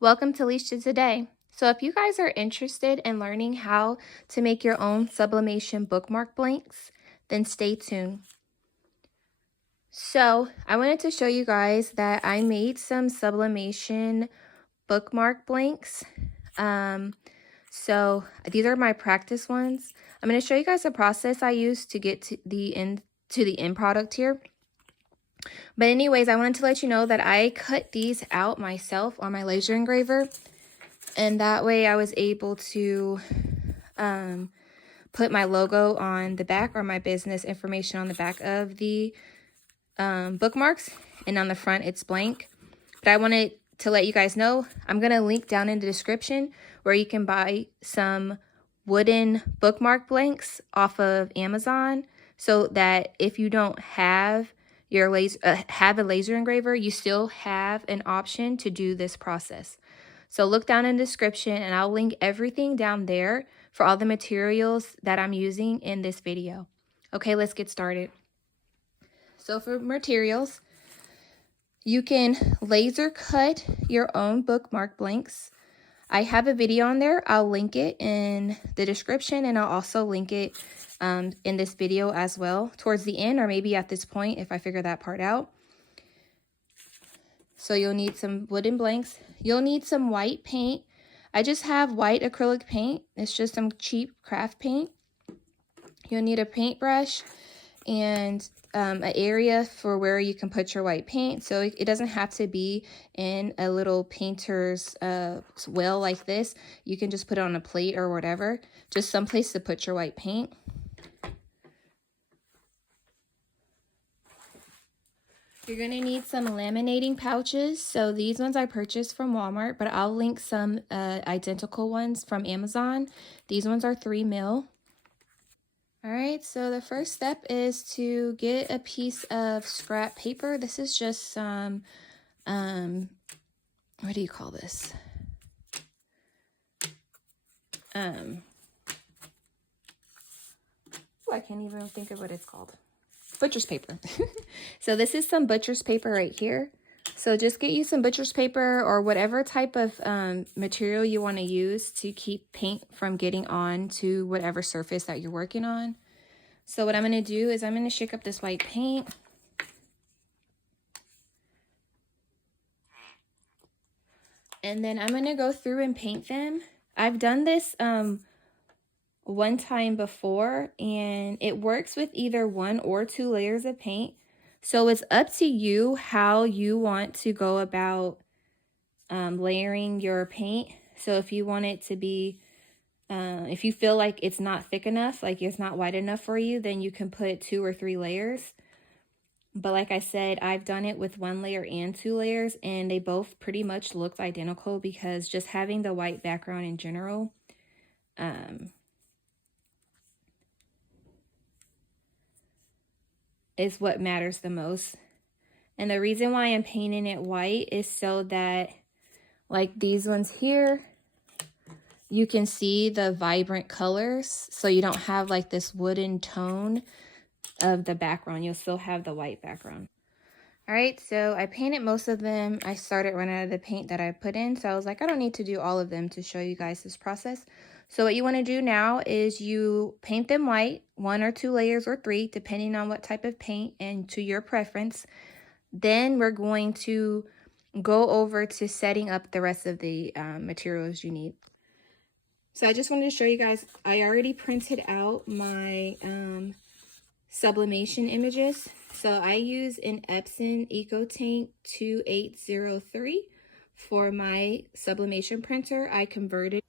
Welcome to Leisha Today. So if you guys are interested in learning how to make your own sublimation bookmark blanks, then stay tuned. So I wanted to show you guys that I made some sublimation bookmark blanks. So these are my practice ones. I'm going to show you guys the process I used to get to the end product here. But anyways, I wanted to let you know that I cut these out myself on my laser engraver. And that way I was able to put my logo on the back, or my business information on the back of the bookmarks. And on the front, it's blank. But I wanted to let you guys know, I'm going to link down in the description where you can buy some wooden bookmark blanks off of Amazon, so that if you don't have your have a laser engraver, you still have an option to do this process. So look down in the description and I'll link everything down there for all the materials that I'm using in this video. Okay, let's get started. So for materials, you can laser cut your own bookmark blanks. I have a video on there. I'll link it in the description, and I'll also link it in this video as well towards the end, or maybe at this point if I figure that part out. So you'll need some wooden blanks. You'll need some white paint. I just have white acrylic paint. It's just some cheap craft paint. You'll need a paintbrush and an area for where you can put your white paint. So it doesn't have to be in a little painter's well like this. You can just put it on a plate or whatever. Just some place to put your white paint. You're going to need some laminating pouches. So these ones I purchased from Walmart, but I'll link some identical ones from Amazon. These ones are 3 mil. All right, so the first step is to get a piece of scrap paper. This is just some, what do you call this? I can't even think of what it's called. Butcher's paper. So this is some butcher's paper right here. So just get you some butcher's paper or whatever type of material you want to use to keep paint from getting on to whatever surface that you're working on. So what I'm going to do is I'm going to shake up this white paint. And then I'm going to go through and paint them. I've done this one time before, and it works with either 1 or 2 layers of paint. So it's up to you how you want to go about layering your paint. So if you want it to be, if you feel like it's not thick enough, like it's not wide enough for you, then you can put 2 or 3 layers. But like I said, I've done it with 1 layer and 2 layers, and they both pretty much looked identical, because just having the white background in general, is what matters the most. And the reason why I'm painting it white is so that, like these ones here, you can see the vibrant colors, so you don't have like this wooden tone of the background. You'll still have the white background. All right, so I painted most of them. I started running out of the paint that I put in, so I was like, I don't need to do all of them to show you guys this process. So what you want to do now is you paint them white, 1 or 2 layers or 3, depending on what type of paint and to your preference. Then we're going to go over to setting up the rest of the materials you need. So I just wanted to show you guys, I already printed out my sublimation images. So I use an Epson EcoTank 2803 for my sublimation printer. I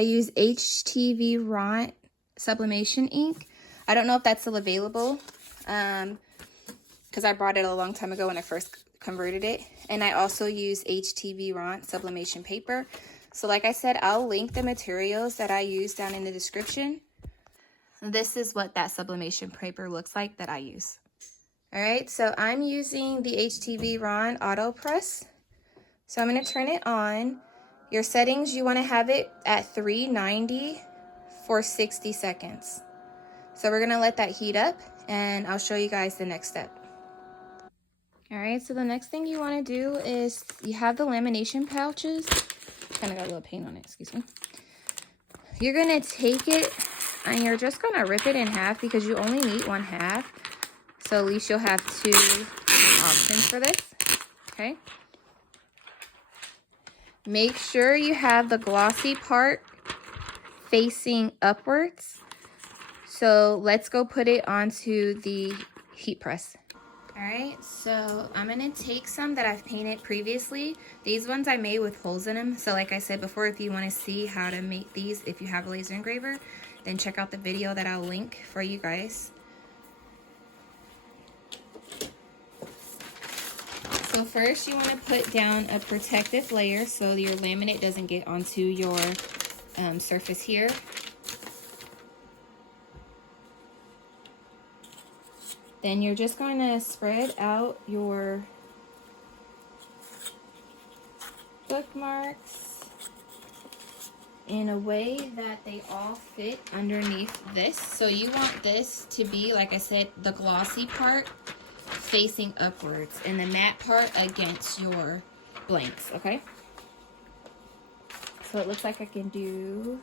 use HTV Ront sublimation ink. I don't know if that's still available, because I bought it a long time ago when I first converted it. And I also use HTV Ront sublimation paper. So like I said, I'll link the materials that I use down in the description. This is what that sublimation paper looks like that I use. All right, so I'm using the HTV Ront Auto Press. So I'm going to turn it on. Your settings, you want to have it at 390 for 60 seconds. So we're going to let that heat up, and I'll show you guys the next step. All right, so the next thing you want to do is you have the lamination pouches. kind of got a little paint on it, excuse me. You're gonna take it and you're just gonna rip it in half because you only need 1/2. So at least you'll have 2 options for this, okay? Make sure you have the glossy part facing upwards. So let's go put it onto the heat press. All right, so I'm gonna take some that I've painted previously. These ones I made with holes in them. So like I said before, if you wanna see how to make these, if you have a laser engraver, then check out the video that I'll link for you guys. So first you wanna put down a protective layer so your laminate doesn't get onto your surface here. Then you're just going to spread out your bookmarks in a way that they all fit underneath this. So you want this to be, like I said, the glossy part facing upwards and the matte part against your blanks, okay? So it looks like I can do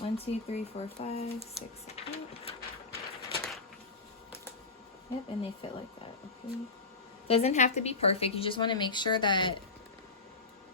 1, 2, 3, 4, 5, 6, 7. Yep, and they fit like that, okay? Doesn't have to be perfect. You just want to make sure that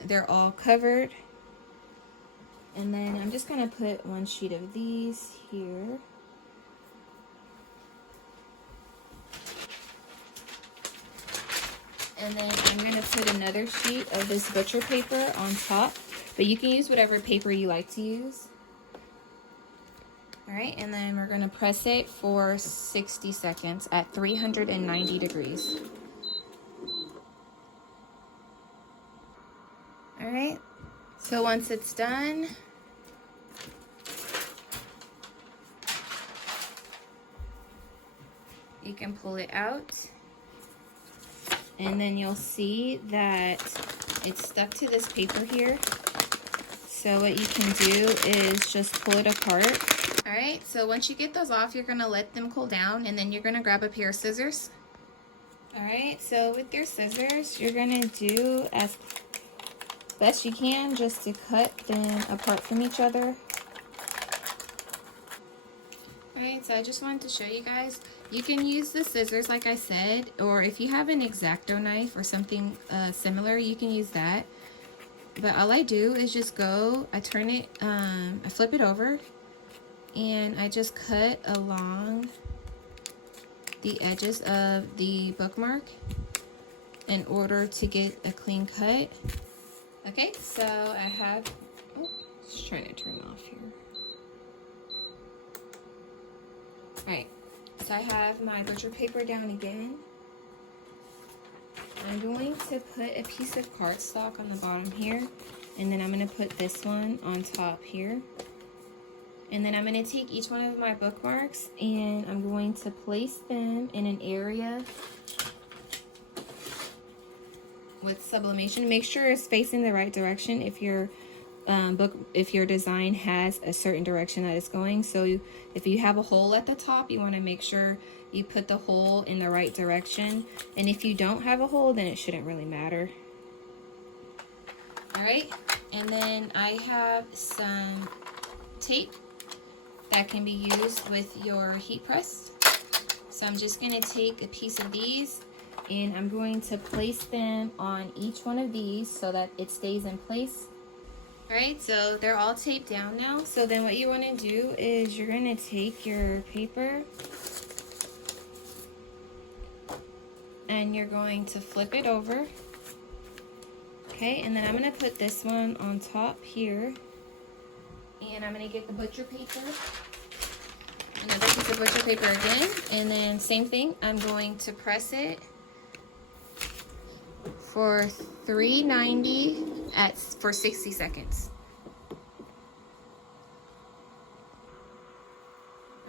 they're all covered. And then I'm just going to put 1 sheet of these here. And then I'm going to put another sheet of this butcher paper on top. But you can use whatever paper you like to use. All right, and then we're gonna press it for 60 seconds at 390 degrees. All right, so once it's done, you can pull it out, and then you'll see that it's stuck to this paper here. So what you can do is just pull it apart. All right, so once you get those off, you're gonna let them cool down, and then you're gonna grab a pair of scissors. All right, so with your scissors, you're gonna do as best you can just to cut them apart from each other. All right, so I just wanted to show you guys, you can use the scissors like I said, or if you have an X-Acto knife or something similar, you can use that. But all I do is just go, I turn it, I flip it over, and I just cut along the edges of the bookmark in order to get a clean cut. Okay, so I have, oh, just trying to turn off here. All right, so I have my butcher paper down again. I'm going to put a piece of cardstock on the bottom here, and then I'm going to put this one on top here. And then I'm going to take each one of my bookmarks and I'm going to place them in an area with sublimation. Make sure it's facing the right direction if your if your design has a certain direction that it's going. So if you have a hole at the top, you want to make sure you put the hole in the right direction. And if you don't have a hole, then it shouldn't really matter. All right, and then I have some tape that can be used with your heat press. So I'm just gonna take a piece of these and I'm going to place them on each one of these so that it stays in place. All right, so they're all taped down now. So then what you wanna do is you're gonna take your paper and you're going to flip it over. Okay, and then I'm gonna put this one on top here. And I'm gonna get the butcher paper, another piece of butcher paper again, and then same thing, I'm going to press it for 390 for 60 seconds.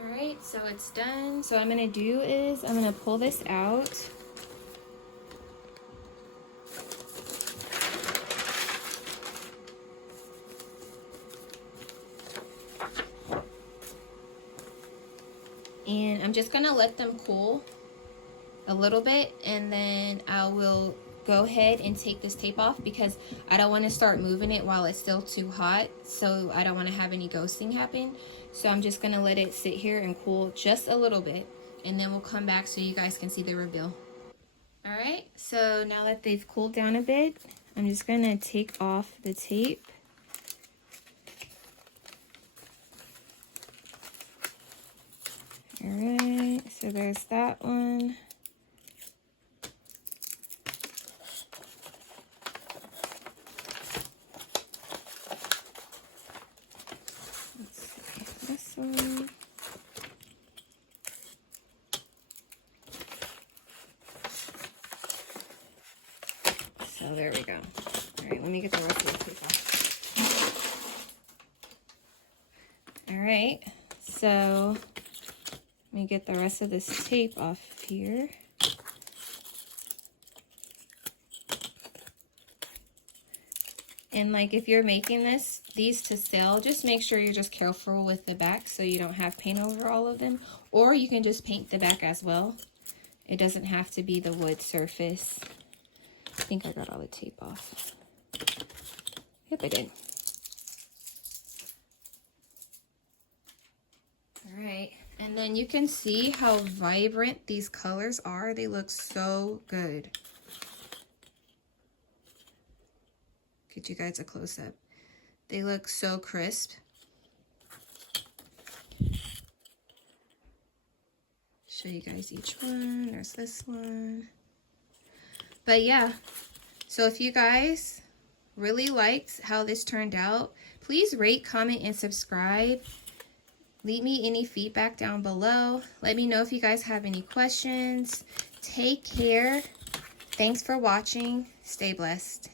All right, so it's done. So what I'm gonna do is I'm gonna pull this out. And I'm just gonna let them cool. a little bit, and then I will go ahead and take this tape off because I don't want to start moving it while it's still too hot, so I don't want to have any ghosting happen. So I'm just going to let it sit here and cool just a little bit, and then we'll come back so you guys can see the reveal. Alright, so now that they've cooled down a bit, I'm just going to take off the tape. Alright, so there's that one. Let's see, this one. So there we go. Alright, let me get the rest of the tape off. Alright, so let me get the rest of this tape off here. And like if you're making these to sell, just make sure you're just careful with the back so you don't have paint over all of them. Or you can just paint the back as well. It doesn't have to be the wood surface. I think I got all the tape off. Yep, I did. All right, and then you can see how vibrant these colors are. They look so good. Get you guys a close-up. They look so crisp. Show you guys each one. There's this one. But yeah, so if you guys really liked how this turned out, please rate, comment, and subscribe. Leave me any feedback down below. Let me know if you guys have any questions. Take care. Thanks for watching. Stay blessed.